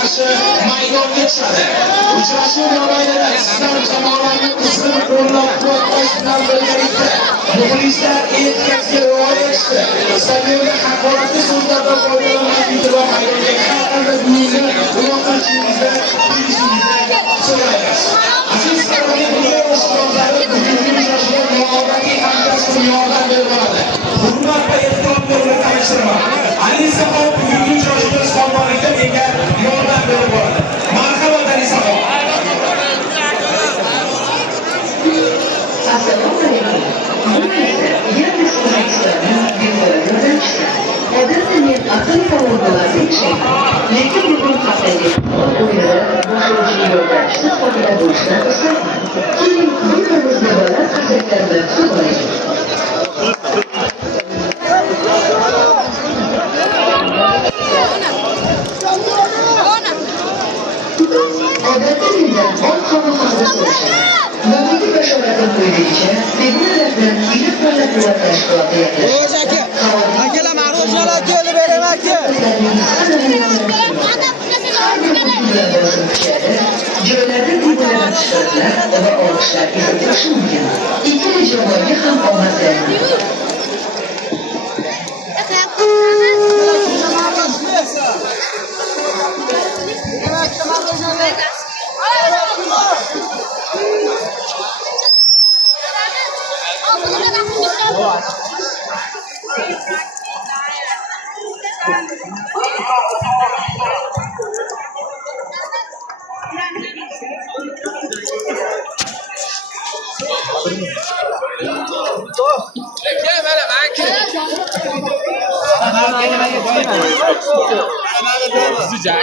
qarshi maydonga tushadi. Uchrashuv mobaynida islom jamoalarini qizg'in qo'llab-quvvatlash bilan birgalikda muxlislar etikasiga rioya etishdi. Stadionda haqoratli so'zlardan foydalanmaslikni va maydonga har qanday buyumni uloqtirishingizdan so'raymiz. Aziz qadrdonlar oshqozlari bugungi uchrashuvga noodatiy hamkasb yordam berib boradi. Hurmat va ehtirom bilan tanishtiraman. Ali Saxov bugungi uchrashuvda sponsorlikda menga yordam berib boradi. Marhamat Ali Saxov. Assalomu alaykum. Odatda men aql tomonlarga ishlayman. Lekin bugun haftalik o'yinda boshlovchi yordamchisi sifatida bo'lishdan xursandman. Keling, bir-birimizni baland qarsaklar bilan kutib olaylik. Odatda mendan ot qoni haqida so'rashadi. Bugungi bashoratim bo'yicha tribunlardan ilk qo'llab-quvvat tashkiloti yaklaşdi. Akalar ma'ruzalar kelib beraman aka. Joylarda tribunlar chiqadilar va olqishlar kelib mumkin. Ikkala jamoaga ham omad tilayman. Mana